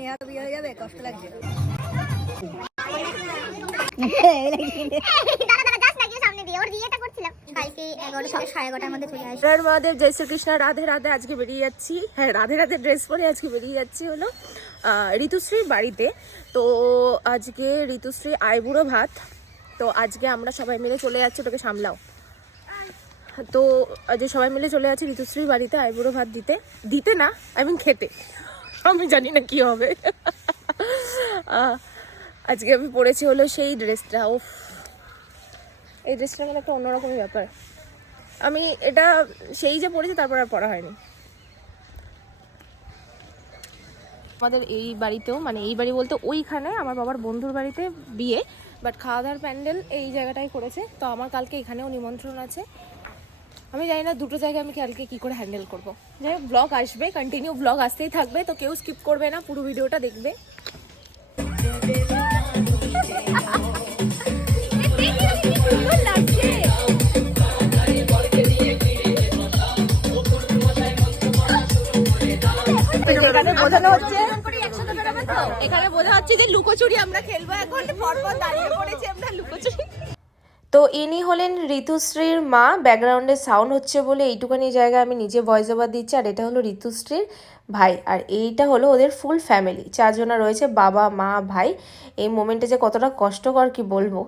নেহার বিয়ে হয়ে যাবে, কষ্ট লাগছে। জয় শ্রীকৃষ্ণ, রাধে রাধে। আজকে বেরিয়ে যাচ্ছি, হ্যাঁ রাধে রাধে ড্রেস পরে আজকে বেরিয়ে যাচ্ছি হলো ঋতুশ্রীর বাড়িতে। তো আজকে ঋতুশ্রী আইবুড়ো ভাত, তো আজকে আমরা সবাই মিলে চলে যাচ্ছি, ওটাকে সামলাও। তো আজকে সবাই মিলে চলে যাচ্ছি ঋতুশ্রীর বাড়িতে আইবুড়ো ভাত দিতে, দিতে না আই মিন খেতে, আমি জানি না কি হবে। আজকে আমি পরেছি হলো সেই ড্রেসটা, ও এই ড্রেসটা মানে একটা অন্যরকমই ব্যাপার। আমি এটা সেই যে পরেছি তারপর আর পরা হয়নি। আমাদের এই বাড়িতেও, মানে এই বাড়ি বলতে ওইখানে আমার বাবার বন্ধুর বাড়িতে বিয়ে, বাট খাওয়া দাওয়ার প্যান্ডেল এই জায়গাটাই করেছে। তো আমার কালকে এখানেও নিমন্ত্রণ আছে। আমি জানি না দুটো জায়গায় আমি কালকে কী করে হ্যান্ডেল করবো। যাই হোক, ব্লগ আসবে, কন্টিনিউ ব্লগ আসতেই থাকবে, তো কেউ স্কিপ করবে না, পুরো ভিডিওটা দেখবে। এখানে বোঝা হচ্ছে যে লুকোচুরি আমরা খেলবো এখন, পরপর দাঁড়িয়ে পড়েছি আমরা লুকোচুরি। তো ইনি হলেন ঋতুশ্রীর মা। ব্যাকগ্রাউন্ডে সাউন্ড হচ্ছে বলে এইটুখানি জায়গা আমি নিজে ভয়েস ওভার দিচ্ছি। আর এটা হলো ঋতুশ্রীর ভাই, আর এইটা হলো ওদের ফুল ফ্যামিলি, চারজনা রয়েছে, বাবা মা ভাই। এই মোমেন্টে যে কতটা কষ্টকর কি বলবো।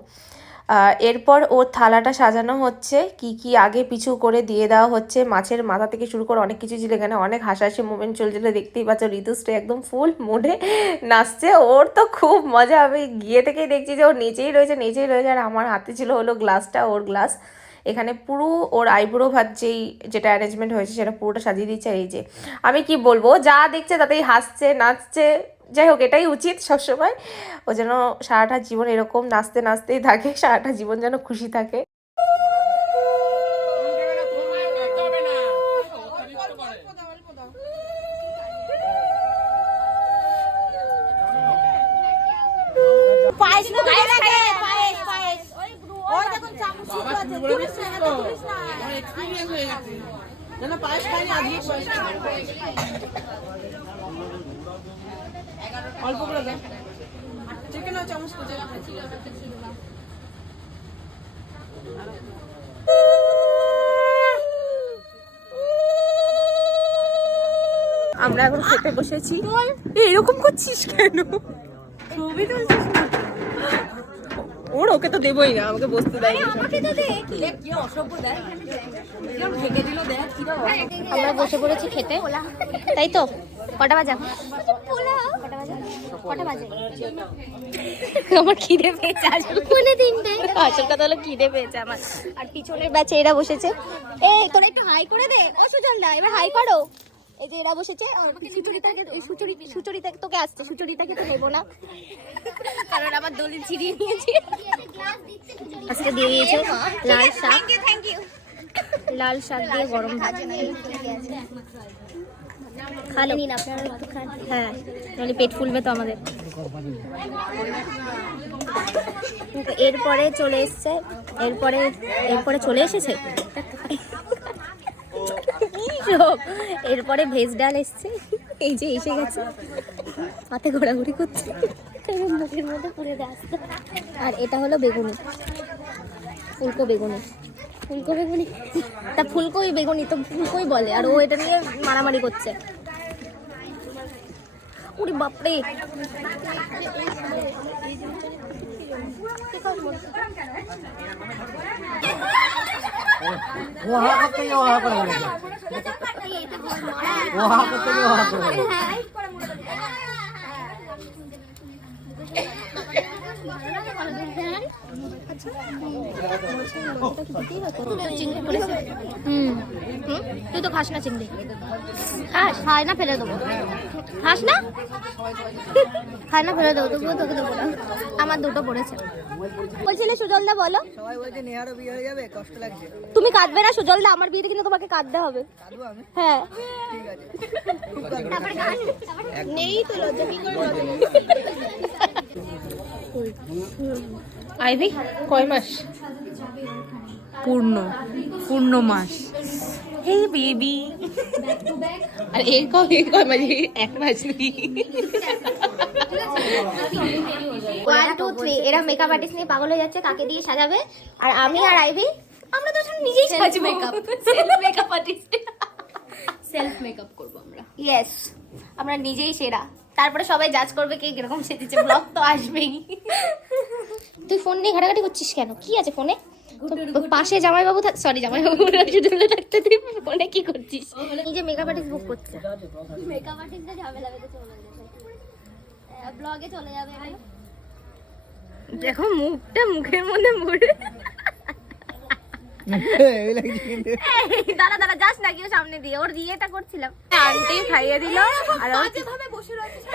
এরপর ওর থালাটা সাজানো হচ্ছে, কি কি আগে পিছু করে দিয়ে দেওয়া হচ্ছে, মাছের মাথা থেকে শুরু করে অনেক কিছু ছিল। এখানে অনেক হাসাহাসি মোমেন্ট চলছিল, দেখতেই পাচ্ছ। ঋতুশ্রী একদম ফুল মুডে নাচছে, ওর তো খুব মজা। আমি গিয়ে থেকেই দেখছি যে ওর নিচেই রয়েছে। আর আমার হাতে ছিল হলো গ্লাসটা, ওর গ্লাস। এখানে পুরো ওর আইবুড়ো ভাত যেটা অ্যারেঞ্জমেন্ট হয়েছে সেটা পুরোটা সাজিয়ে দিচ্ছে। এই যে আমি কি বলবো, যা দেখছে তাতেই হাসছে নাচছে। যাই হোক, এটাই উচিত সবসময়। ও যেন সারাটা জীবন এরকম নাচতে নাচতেই থাকে, সারাটা জীবন যেন খুশি থাকে। অল্প করে দাও, চিকেন ও চামচ করে আমরা এখন খেতে বসেছি। এরকম করছিস কেন? ছবি তুলছিস না? ওর ওকে তো দেবই না, আমাকে বসতে দেয়। আমরা বসে পড়েছি খেতে, তাই তো? কটা বাজে? আমার খিদে পেয়েছে, আসলে কোনে তিনটে। আসল কথা হলো খিদে পেয়েছে আমার। আর পিছনের ব্যাচে এরা বসেছে। এই তোরা একটু হাই করে দে। ও সুজলদা এবার হাই করো। এই যে এরা বসেছে, সুচরিতাকে তোকে আসছে, সুচরিতাকে তো নেবো না কারণ আমার দলিল ছিড়িয়ে নিয়েছি। আজকে দিয়ে দিয়েছে লাল শাক দিয়ে গরম ভাত। খালে নিন আপনারা একটু খান। হ্যাঁ, নাহলে পেট ফুলবে তো আমাদের। এরপরে চলে এসেছে এরপরে ভেজ ডাল এসছে, এই যে এসে গেছে, হাতে ঘোরাঘুরি করছে, মুখের মধ্যে পুড়ে আসছে। আর এটা হলো বেগুনি, ফুলকো বেগুনি তা ফুলকোই বেগুনি তো ফুলকোই বলে, আর ও এটা নিয়ে মারামারি করছে। ওরে বাপরে, তুই তো খাস না চিংড়ি, খাই না ফেলে দেবো, খাস না খাই না ফেলে দেবো, তবুও তোকে দেবো না। আমার দুটো পড়েছে। বলছিলে সুজলদা বলো, সবাই বলছে নেহারও বিয়ে হয়ে যাবে, কষ্ট লাগছে। তুমি কাঁদবে না সুজলদা, আমার বিয়েতে কিন্তু তোমাকে কাঁদতে হবে। হ্যাঁ ঠিক আছে, নেই তো লজ্জা, কি করে আইভি কয় মাস? পূর্ণ মাস। হে বেবি আর এর কম মানে এক মাস নেই 1 2 3 এরা মেকআপ আর্টিস্ট নিয়ে পাগল হয়ে যাচ্ছে কাকে দিয়ে সাজাবে আর আমি আর আইভি আমরা তো এখন নিজেই সাজবো makeup self makeup artist self makeup করব আমরা ইয়েস আমরা নিজেই সেরা তারপরে সবাই জাজ করবে কে কিরকম সেজেছে ব্লগ তো আসবেই তুই ফোন নিয়ে ঘাটাঘাটি করছিস কেন কি আছে ফোনে পাশে জামাইবাবু সরি জামাইবাবু শুধু থাকতে তুই ফোনে কি করছিস নিজে মেকআপ আর্টিস্ট বুক করছে মেকআপ আর্টিস্টটা ঝামেলা বেঁধে চলে যাবে ব্লগে চলে যাবে দেখো মুখটা মুখের মধ্যে মুড়ে দাঁড়া দাঁড়া যাস না কেউ সামনে দিয়ে ওর বিয়েটা করছিলাম আন্টি খাইয়ে দিল আর যেভাবে বসে রয়েছে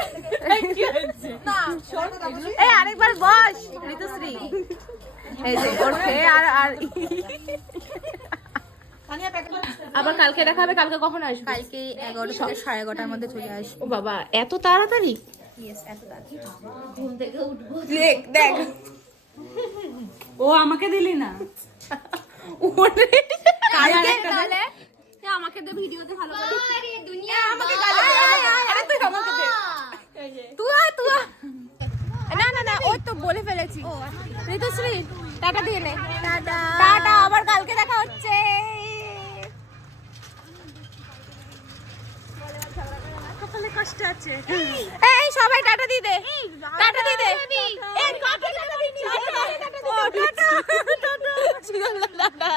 এই আরেকবার বস ঋতুশ্রী এই যে ওর খেয়ে আর আবার কালকে দেখা হবে কালকে কখন আসবে কালকে 11 থেকে 11:30টার মধ্যে চলে আসবো ও বাবা এত তাড়াতাড়ি ইয়েস এত তাড়াতাড়ি ঘুম থেকে উঠবো দেখ দেখ ও আমাকে দিলি না ওরে কালকে তাহলে আমাকে দে ভিডিওতে ভালো করে আরে দুনিয়া আমাকে গালে দে, আরে তুই আমাকে দে তুই না না না ও তো বলে ফেলেছি ঋতুশ্রী টাটা দিয়ে নে টাটা টাটা আবার কালকে দেখা হচ্ছে কপালে কষ্ট আছে এই সবাই টাটা দিয়ে দে টাটা দিয়ে দে এই কাকে টাটা দিচ্ছিস টাটা টাটা